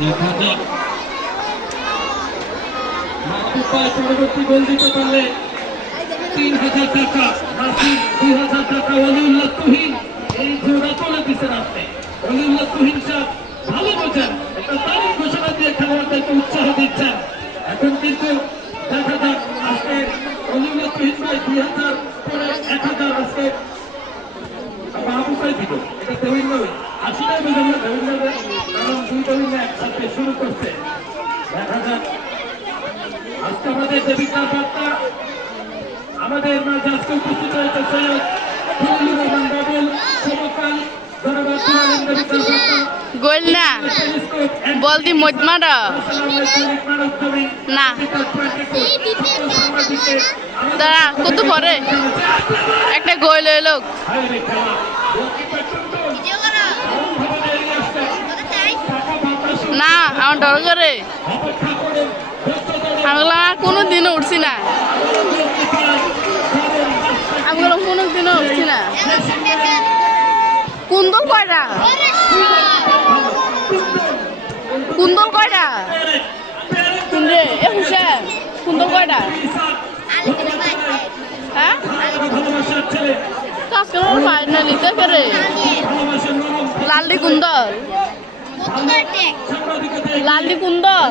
দেখা যাক মাহবুব ভাই পরবর্তী গোল দিতে পারলে 3000 টাকা, নাসির 2000 টাকা, ওলিউল্লাহ তুহিন এই জোড়া তুলে দিচ্ছেন আপনি। ওলিউল্লাহ তুহিন সাহেব ভালো বোঝেন, একটা তারিখ ঘোষণা দিয়ে খেলোয়াড়দেরকে উৎসাহ দিচ্ছেন। এখন কিন্তু দেখা যাক আজকে ওলিউল্লাহ তুহিন ভাই 2000 পরে 1000 আজকে মাহবুব ভাই দিল, এটা দেবেন না 80টাই বোঝেন না দেবেন না, কারণ দুইটা মিলে একসাথে শুরু করছে। দেখা যাক আজকে আমাদের দেবিকার বার্তা আমাদের মাঝে আজকে উপস্থিত হয়েছে সৈয়দ ফজলুর রহমান বাবুল সমকাল গোল না বল দি মজমারা না দাঁড়া কত পরে একটা গোল এলো না আমার ডর করে আমরা কোনো দিনও উঠছি না, আমরা কোনো দিনও উঠছি না। কুন্দল কয়টা কুন্দল কয়টা কুন্দে এ হুসেন কুন্দল কয়টা হ্যাঁ কাজকে ফাইনালি করে লালডি কুন্দল লালডি কুন্দল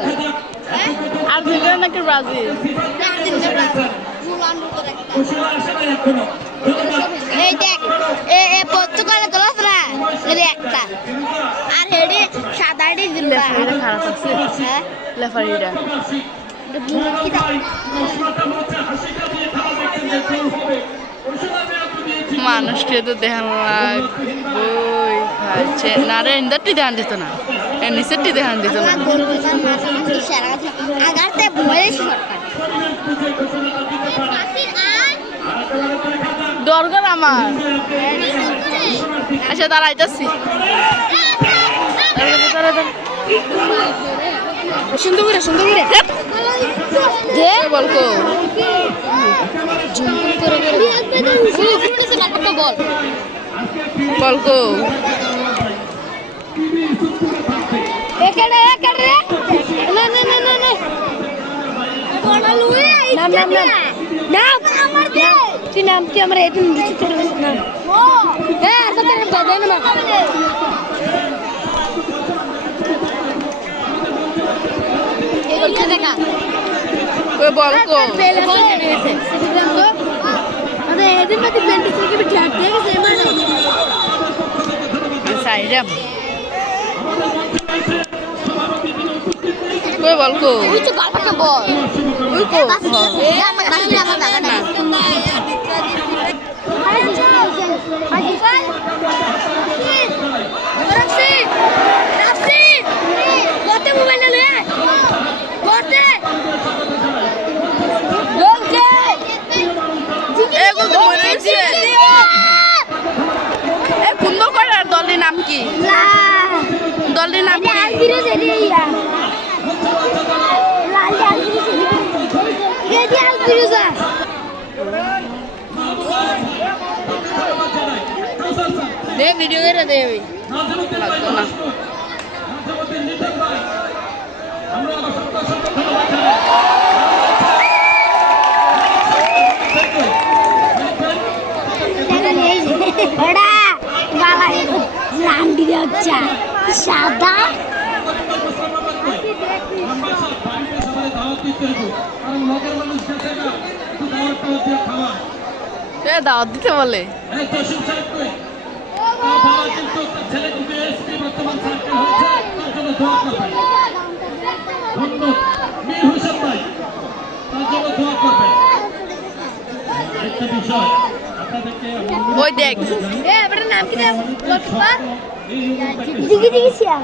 আর্জেন্টিনা নাকি ব্রাজিল এই দেখ এ পর্তুগালের দল আছে না এই একটা আর হেডি সাদাডি দিল লেফারিটা খারাপ আছে হ্যাঁ লেফারিটা মানুষকে তো দেখান লাগবই খাচ্ছে না রে ইন্দারটি দেখান দিত না এর নিচেরটি দেখান দিত না আগাতে বলে সরকার দরকার আমার আচ্ছা দাঁড়াইতেছি সুন্দর করে দে বলকো বল বলকো এখানে না না না না না নাম নাম নাম নাম আমার দে তুই নাম তুই আমার এদিন দিতে নাম ও হ্যাঁ তো তেরে বদন না এই দেখা কই বলকো আরে এদিন মধ্যে বেন্টি থেকে বিঠা দিয়ে গেছে মানে সাইডা কই বলকো ওই তো গালটা বল ওই কো কুন্দল কয়টার দলের নাম কি দলের নাম কি দে ভিডিও করে দে লাগতো না সাদা দাওয়াত দিতে বলে ওই দেখ নাম কি জিগি জিগি সিয়াম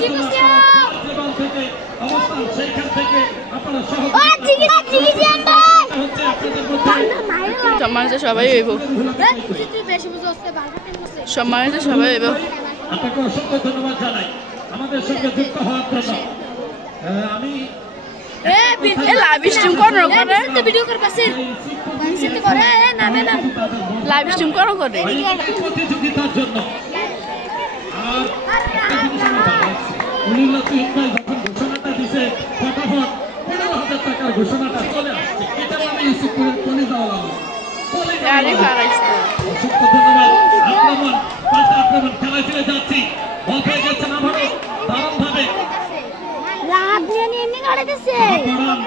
জিগি সিয়াম ও জিগি জিগি সিয়াম সম্মানিত সবাই হইব সম্মানিত সবাই হইব আপনাকে অসংখ্য ধন্যবাদ জানাই আমাদের সঙ্গে যুক্ত হওয়ার জন্য। আমি লাইভ স্ট্রিম করো করে ভিডিও কর পাশে নিচেতে করে নামে নাম লাইভ স্ট্রিম করো করে প্রতিযোগিতার জন্য আর অলিউল্লাহ তুহিন ভাই যখন ঘোষণাটা দিছে ফটাফট 15,000 টাকার ঘোষণাটা চলে আসছে। এটা মানে ইউসুফপুরের কলিজাওয়ালা লোক। গাড়ি ভাড়াইছে অসংখ্য ধন্যবাদ। আক্রমণ, পাল্টা আক্রমণ, খেলায় ফিরে যাচ্ছি। বল পেয়ে গেছেন আবারও দারুণভাবে। রাত নিয়ে এমনি গাড়ি দিছে পরান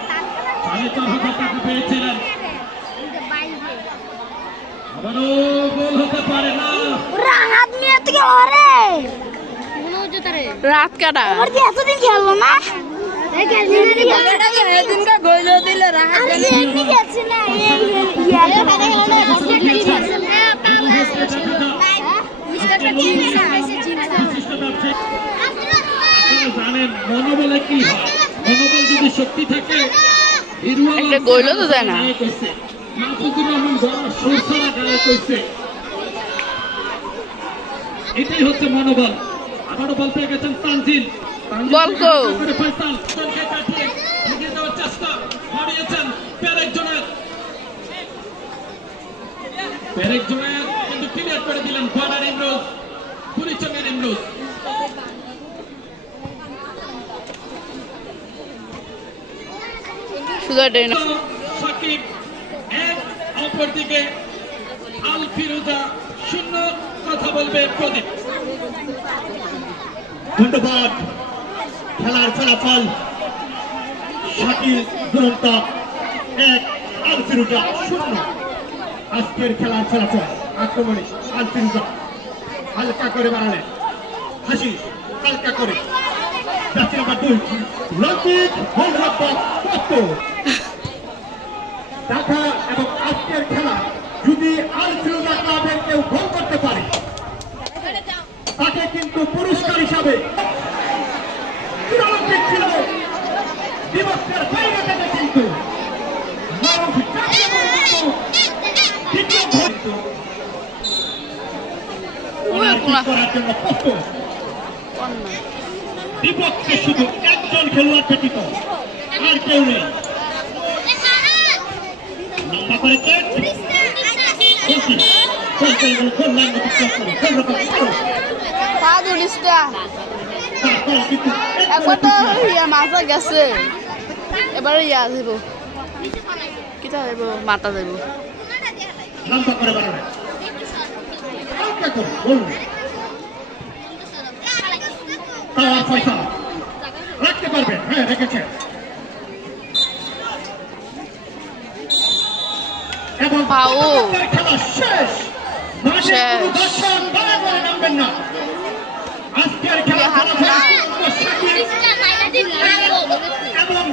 4,500 টাকা পেয়েছিলেন। আবারও গোল হতে পারে না। রাত নিয়ে থেকে ওরে রাত কাটা আমার কি এতদিন খেললো না আপনারা জানেন মনোবলে কি হয়। মনোবল যদি শক্তি থাকে একটা গোলও তো দেয় না। মাহফুজুর রহমান গলা সুরসারা গায়ে কইছে। এটাই হচ্ছে মনোবল। আবারও বল পেয়ে গেছেন তানজিল। বল কো। ফয়সাল বলকে কাটিয়ে এগিয়ে যাওয়ার চেষ্টা বাড়িয়েছেন পেরেক জোনায়েদ। পেরেক জোনায়েদ কিন্তু ক্লিয়ার করে দিলেন বর্ডার ইমরোজ, পুরিচঙ্গের ইমরোজ। সুদা ডেন সাকিব এক, অপরদিকে আল ফিরোজা শূন্য। কথা বলবে প্রদীপ। ধন্যবাদ। খেলার ফলাফল শাকিল দুরন্ত 1, আল ফিরোজা 0। আজকের খেলার ফলাফল আক্রমণে আল ফিরোজা হালকা করে বাড়ালেন, হাসিস হালকা করে যাচ্ছে নাম্বার 2 লঞ্চিত গোলরক্ষক কত ঢাকা। এবং আজকের খেলা যদি আল ফিরোজা ক্লাবের কেউ গোল করতে পারে তাকে কিন্তু পুরস্কার হিসাবে অলিম্পিক ছিল দিবসের বাইরে থেকে কিন্তু করার জন্য প্রস্তুত। বিপক্ষে শুধু একজন খেলোয়াড় ব্যতীত আর কেউ নেই। লম্বা করে একবার তো ইয়া মাথা গেছে, এবারে ইয়া দেব কিটা দেব মাথা দেব। লম্বা করে বাড়ানো বলুন পয়সা রাখতে পারবেন। হ্যাঁ রেখেছে। এবং পাও খেলা শেষ। শেষ। দর্শক দয়া করে নামবেন না। আজকের খেলা হাত না। এবং